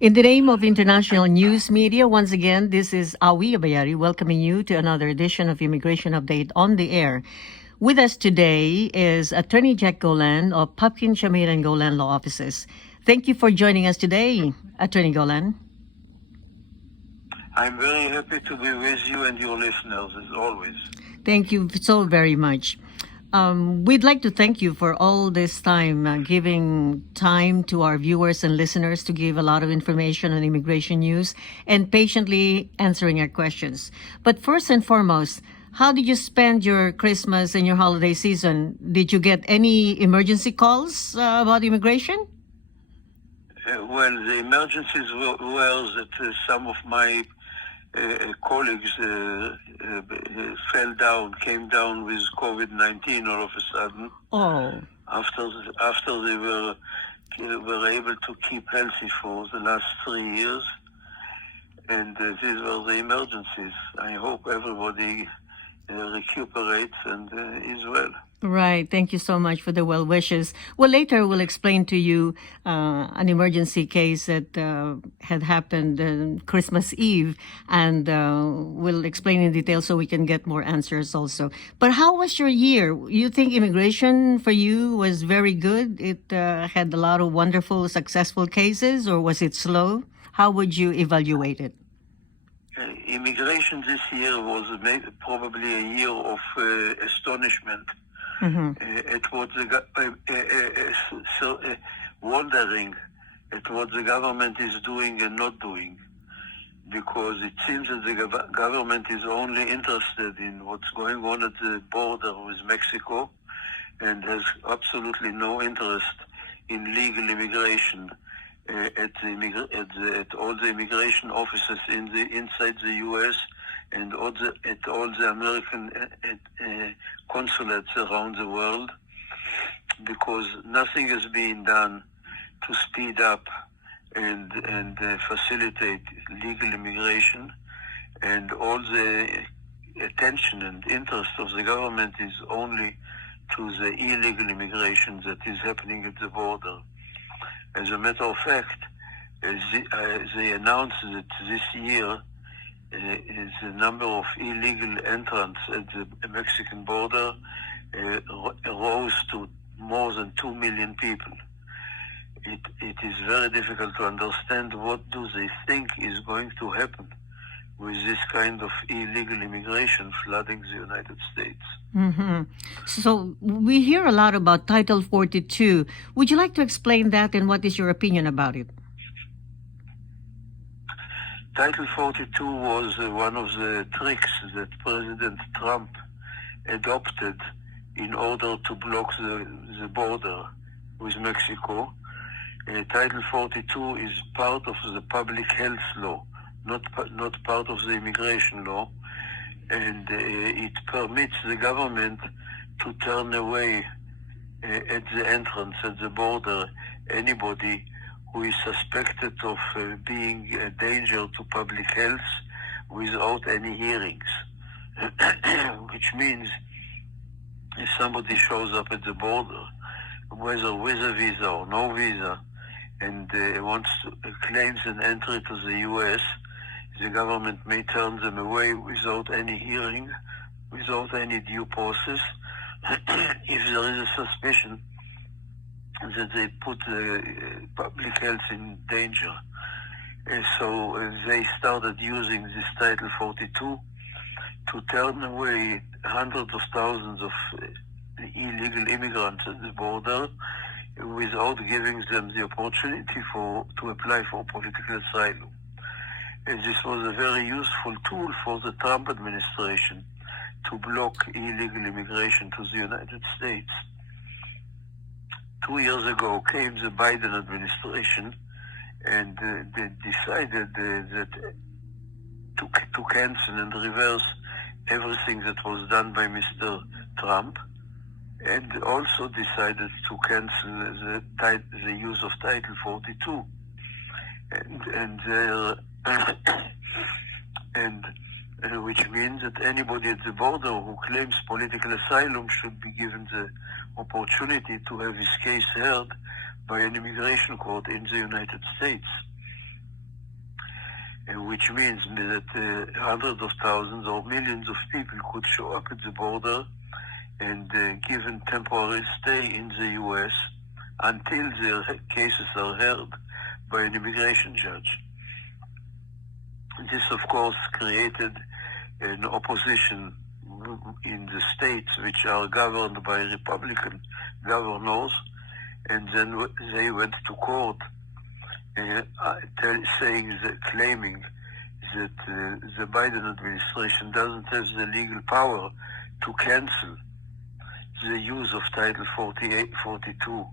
In the name of international news media, once again, this is Awee Abayari welcoming you to another edition of Immigration Update on the Air. With us today is Attorney Jack Golan of Popkin, Shamir and Golan Law Offices. Thank you for joining us today, Attorney Golan. I'm very happy to be with you and your listeners, as always. Thank you so very much. We'd like to thank you for all this time, giving time to our viewers and listeners to give a lot of information on immigration news and patiently answering our questions. But first and foremost, how did you spend your Christmas and your holiday season? Did you get any emergency calls about immigration? Well, the emergencies were that some of my colleagues came down with COVID-19 all of a sudden. Oh. After they were able to keep healthy for the last 3 years, and these were the emergencies. I hope everybody recuperates and is well. Right. Thank you so much for the well wishes. Well, later we'll explain to you an emergency case that had happened Christmas Eve, and we'll explain in detail so we can get more answers also. But how was your year? You think immigration for you was very good? It had a lot of wonderful, successful cases, or was it slow? How would you evaluate it? Immigration this year was probably a year of astonishment. Mm-hmm. It was wondering at what the government is doing and not doing, because it seems that the government is only interested in what's going on at the border with Mexico and has absolutely no interest in legal immigration at all the immigration offices inside the U.S. and at all the American consulates around the world, because nothing is being done to speed up and facilitate legal immigration, and all the attention and interest of the government is only to the illegal immigration that is happening at the border. As a matter of fact, they announced that this year the number of illegal entrants at the Mexican border rose to more than 2 million people. It is very difficult to understand what do they think is going to happen with this kind of illegal immigration flooding the United States. Mm-hmm. So we hear a lot about Title 42. Would you like to explain that, and what is your opinion about it? Title 42 was one of the tricks that President Trump adopted in order to block the border with Mexico. Title 42 is part of the public health law, not part of the immigration law, and it permits the government to turn away at the entrance at the border anybody who is suspected of being a danger to public health without any hearings. Which means if somebody shows up at the border, whether with a visa or no visa, and claims an entry to the U.S., the government may turn them away without any hearing, without any due process, if there is a suspicion that they put public health in danger. So they started using this Title 42 to turn away hundreds of thousands of illegal immigrants at the border without giving them the opportunity to apply for political asylum. And this was a very useful tool for the Trump administration to block illegal immigration to the United States. 2 years ago came the Biden administration, and they decided that to cancel and reverse everything that was done by Mr. Trump, and also decided to cancel the use of Title 42. And which means that anybody at the border who claims political asylum should be given the opportunity to have his case heard by an immigration court in the United States. which means that hundreds of thousands or millions of people could show up at the border and given temporary stay in the U.S. until their cases are heard by an immigration judge. This, of course, created an opposition in the states which are governed by Republican governors, and then they went to court claiming that the Biden administration doesn't have the legal power to cancel the use of Title 42